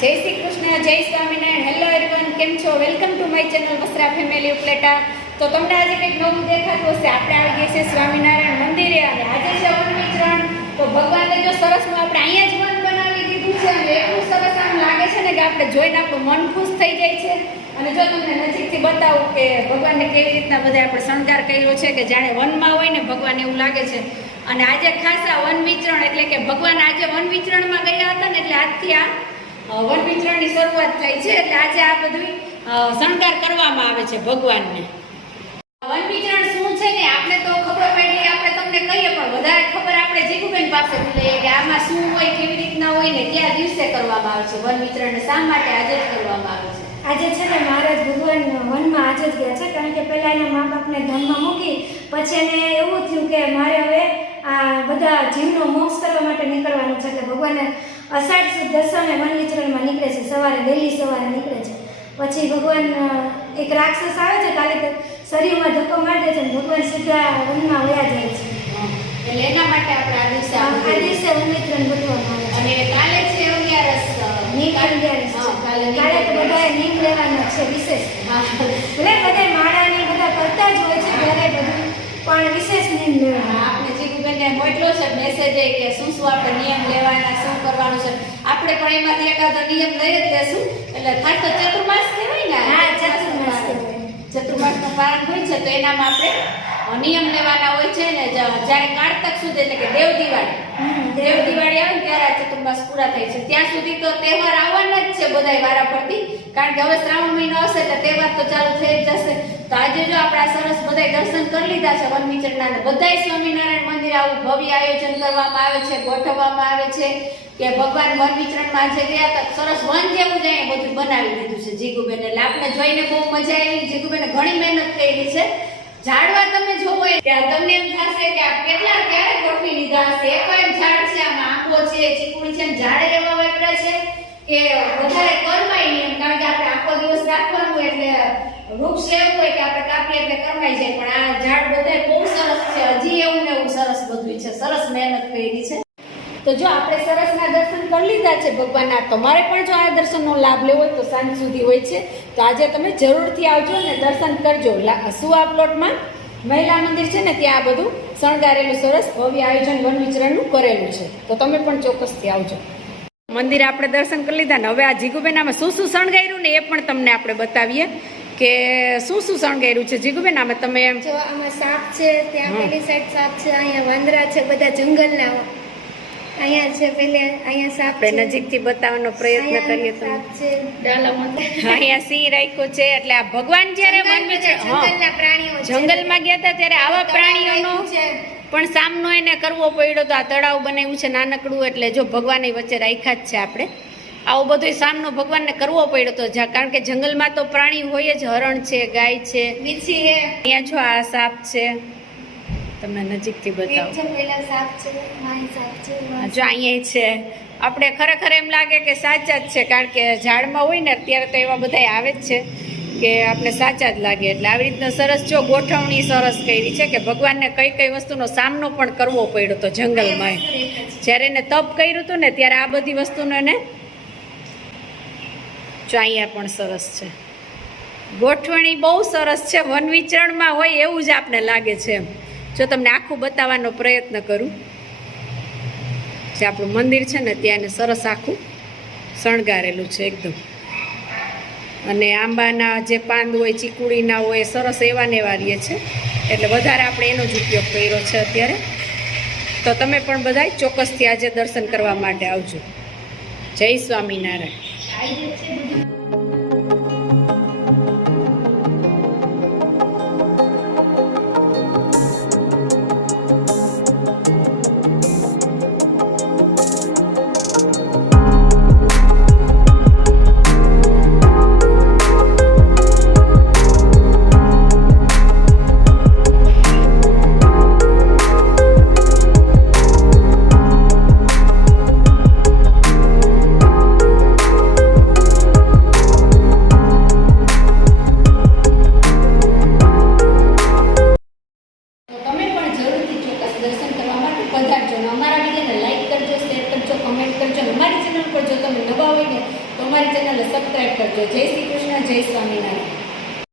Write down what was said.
જય શ્રી કૃષ્ણ, જય Swaminarayan. Hello everyone, કેમ છો? Welcome to my channel Vastra family Upleta. તો તમને આજે કંઈક નવું દેખાતું હશે. આપણે આવી ગયા છે સ્વામિનારાયણ મંદિરે અને આજે છે વન વિચરણ. તો ભગવાને જો સરસનું આપણે અહીંયા જ વન બનાવી દીધું છે અને એટલું સરસ આમ લાગે છે ને કે આપણે જોઈને આપણું મન ખુશ થઈ જાય છે. અને જો તમને નજીકથી બતાવું કે ભગવાનને કેવી રીતના બધા આપણે શણગાર કર્યો છે કે જાણે વનમાં હોય ને ભગવાન એવું લાગે છે. અને આજે ખાસ આ વન વિચરણ એટલે કે ભગવાન આજે વન વિચરણમાં ગયા હતા ને એટલે આજથી આ વન વિચરણની શરૂઆત થઈ છે. એટલે આજે આ બધું શણગાર કરવામાં આવે છે ભગવાનને. વન વિચરણ શું છે ને આપણે તો ખબર પડી આપણે તમને કહીએ પણ વધારે ખબર આપણે જીગુબેન પાસેથી લઈએ કે આમાં શું હોય, કેવી રીતના હોય ને કયા દિવસે કરવામાં આવે છે વન વિચરણ, શા માટે આજે જ કરવામાં આવે છે. આજે છે ને મહારાજ ભગવાન વનમાં આજે જ ગયા છે, કારણ કે પહેલા એના મા બાપને ધામમાં મૂકી પછી એને એવું થયું કે મારે હવે આ બધા જીવનો મોક્ષ કરવા માટે નીકળવાનું છે. એટલે ભગવાને અષાઢ સુદ દસમે વન વિચરણમાં નીકળે છે, સવારે વહેલી સવારે નીકળે છે. પછી ભગવાન એક રાક્ષસ આવે છે કાલે શરીરમાં ધક્કો મારી દે છે અને ભગવાન સીધા વનમાં વયા જાય છે. એટલે એના માટે આપણે આ દિવસે વન વિચરણ ગોઠવવામાં આવે અને કાલે છે 11 કાલે તો બધાએ નીમ લેવાના છે વિશેષ. ભલે બધા માળાની બધા કરતા જ હોય છે ઘરે બધું, પણ વિશેષ નીમ લેવાના. આપણે જીગુબેનને મોકલ્યો છે મેસેજ કે શું શું આપણે નિયમ લેવાના, શું કરવાનું છે. આપણે પણ એમાંથી એકાદો નિયમ લઈ જ લેશું. એટલે ખાસ તો ચતુર્માસ કહેવાય ને. હા, ચતુર્માસ ચતુર્માસનો પારણ હોય છે તો એનામાં આપણે નિયમ લેવાના હોય છે ને. જ્યારે કારતક સુધી એટલે કે દેવ દિવાળી આવે ને ત્યારે આ ચતુર્માસ પૂરા થાય છે. ત્યાં સુધી તો તહેવાર આવવાના જ છે બધાય વારા ફરતી, કારણ કે હવે શ્રાવણ મહિનો આવશે એટલે તહેવાર તો ચાલુ થઈ જ જશે. તો આજે જો આપણે આ સરસ બધાય દર્શન કરી લીધા છે વન વિચરણના. બધાય સ્વામિનારાયણ મંદિર આવું ભવ્ય આયોજન કરવામાં આવે છે, ગોઠવવામાં આવે છે કે ભગવાન વન વિચરણમાં આજે ગયા હતા સરસ વન જેવું જ અહીંયા બધું બનાવી દીધું છે જીગુબેન. એટલે આપણે જોઈને બહુ મજા આવી. જીગુબેને ઘણી મહેનત કરી છે. ઝાડવા તમે જોવો કે તમને એમ થશે કે આ કેટલા ક્યારે ગોઠવી લીધા હશે. એક એમ ઝાડ છે, આમાં આંબો છે, ચીકુડી છે, ઝાડે એવા વાપર્યા છે કે વધારે કરમાય નહીં, કારણ કે આપણે આખો દિવસ રાખવાનું એટલે વૃક્ષ એવું હોય કે આપણે કાપીએ એટલે કરમાઈ જાય. પણ આ ઝાડ બધા બહુ સરસ છે, હજી એવું ને એવું સરસ બધું છે, સરસ મહેનત કરી છે. તો જો આપણે સરસના દર્શન કરી લીધા છે ભગવાનના. તમારે પણ જો આ દર્શનનો લાભ લેવો હોય તો સાંજ સુધી હોય છે. તો આજે તમે જરૂરથી આવજો અને દર્શન કરજો. સુવા પ્લોટમાં મહિલા મંદિર છે ને ત્યાં આ બધું શણગારેલું સરસ ભવ્ય આયોજન વન વિચરણનું કરેલું છે. તો તમે પણ ચોક્કસથી આવજો. મંદિર આપણે દર્શન કરી લીધા ને હવે આ જીગુબેન આમાં શું શું શણગાર્યું ને એ પણ તમને આપણે બતાવીએ કે શું શું શણગાર્યું છે. જીગુબેન આમાં તમે એમ જો આમાં સાપ છે, ત્યાં પેલી સાઈડ સાપ છે, અહીંયા વાંદરા છે, બધા જંગલના. અહીંયા છે પેલે અહીંયા સાપ છે, નજીકથી બતાવવાનો પ્રયત્ન કરીએ તો અહીંયા સિંહ રાખ્યો છે. એટલે આ ભગવાન જ્યારે જંગલના પ્રાણીઓ જંગલમાં ગયા હતા ત્યારે આવા પ્રાણીઓનો પણ સામનો એને કરવો પડ્યો. તો આ તળાવ બનાવ્યું છે નાનકડું, એટલે જો ભગવાનની વચ્ચે રાખ્યા જ છે આપણે. આવો બધો સામનો ભગવાનને કરવો પડ્યો તો, કારણ કે જંગલમાં તો પ્રાણી હોય જ, હરણ છે, ગાય છે, વીછી છે. અહીંયા જો આ સાપ છે, તમને નજીકથી બતાવો. જો અહીંયા છે. આપણે ખરેખર એમ લાગે કે સાચા જ છે, કારણ કે ઝાડમાં હોય ને અત્યારે તો એવા બધા આવે જ છે કે આપણે સાચા જ લાગે. એટલે આવી રીતના સરસ જો ગોઠવણી સરસ કરી છે કે ભગવાનને કઈ કઈ વસ્તુનો સામનો પણ કરવો પડ્યો તો જંગલમાં. જ્યારે એને તપ કર્યું હતું ને ત્યારે આ બધી વસ્તુનો એને જો અહીંયા પણ સરસ છે. ગોઠવણી બહુ સરસ છે. વન વિચરણમાં હોય એવું જ આપણે લાગે છે. જો તમને આખું બતાવવાનો પ્રયત્ન કરું, જે આપણું મંદિર છે ને ત્યાં એને સરસ આખું શણગારેલું છે એકદમ. અને આંબાના જે પાંદ હોય, ચીકુડીના હોય, સરસ એવા ને એવા રહે છે. એટલે વધારે આપણે એનો જ ઉપયોગ કર્યો છે અત્યારે. તો તમે પણ બધા ચોક્કસથી આજે દર્શન કરવા માટે આવજો. જય સ્વામિનારાયણ. અમારા વિડીયોને લાઈક કરજો, શેર કરજો, કમેન્ટ કરજો. અમારી ચેનલ પર જો તમે નવા હોય ને તો અમારી ચેનલને સબસ્ક્રાઈબ કરજો. જય શ્રી કૃષ્ણ, જય સ્વામિનારાયણ.